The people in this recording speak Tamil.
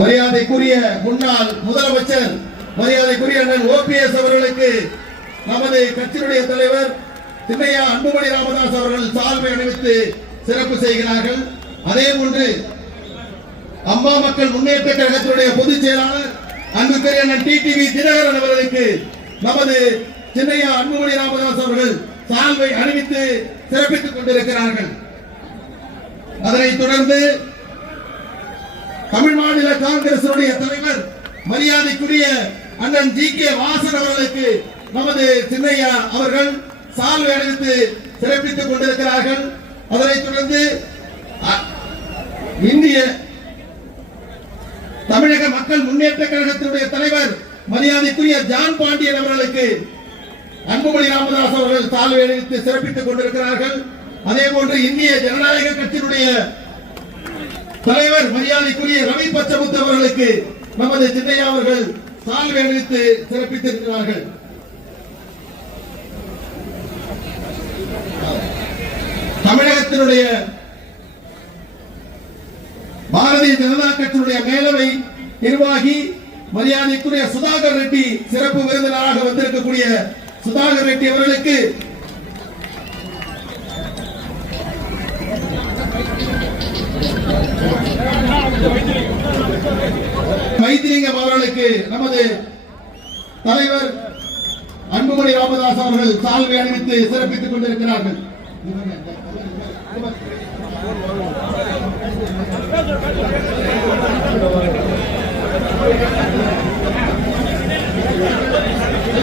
மரியாதைக்குரிய முன்னாள் முதலமைச்சர் மரியாதைக்குரிய அண்ணன் ஓபிஎஸ் அவர்களுக்கு நமது கட்சியினுடைய தலைவர் திண்ணையா அன்புமணி ராமதாஸ் அவர்கள் சால்வை அணிவித்து சிறப்பு செய்கிறார்கள். அதே போன்று அம்மா மக்கள் முன்னேற்ற கழகத்தினுடைய பொதுச் செயலாளர் அன்புக்குரிய அண்ணன் டிடிவி தினகரன் அவர்களுக்கு நமது சின்னையா அன்புமணி ராமதாஸ் அவர்கள் சால்வை அணிவித்து சிறப்பித்துக் கொண்டிருக்கிறார்கள். அதனைத் தொடர்ந்து காங்கிரசுடைய தலைவர் மரியாதைக்குரிய அண்ணன் ஜி கே வாசன் அவர்களுக்கு நமது சின்னையா அவர்கள் சால்வை அணிவித்து சிறப்பித்துக் கொண்டிருக்கிறார்கள். அதனைத் தொடர்ந்து இந்திய தமிழக மக்கள் முன்னேற்ற கழகத்தினுடைய தலைவர் மரியாதைக்குரிய ஜான் பாண்டியன் அவர்களுக்கு அன்புமணி ராமதாஸ் அவர்கள் சால்வை அணிவித்து சிறப்பித்துக் கொண்டிருக்கிறார்கள். அதே போன்று இந்திய ஜனநாயக கட்சியினுடைய தலைவர் மரியாதைக்குரிய ரவி பச்சமுத்து அவர்களுக்கு நமது சின்னையா அவர்கள் சால்வை அணிவித்து சிறப்பித்திருக்கிறார்கள். தமிழகத்தினுடைய பாரதிய ஜனதா கட்சியுடைய மேலவை நிர்வாகி மரியாதைக்குரிய சுதாகர் ரெட்டி சிறப்பு விருந்தினராக வந்திருக்கக்கூடிய சுதாகர் ரெட்டி அவர்களுக்கு வைத்திலிங்கம் அவர்களுக்கு நமது தலைவர் அன்புமணி ராமதாஸ் அவர்கள் சால்வை அணிவித்து சிறப்பித்துக் கொண்டிருக்கிறார்கள்.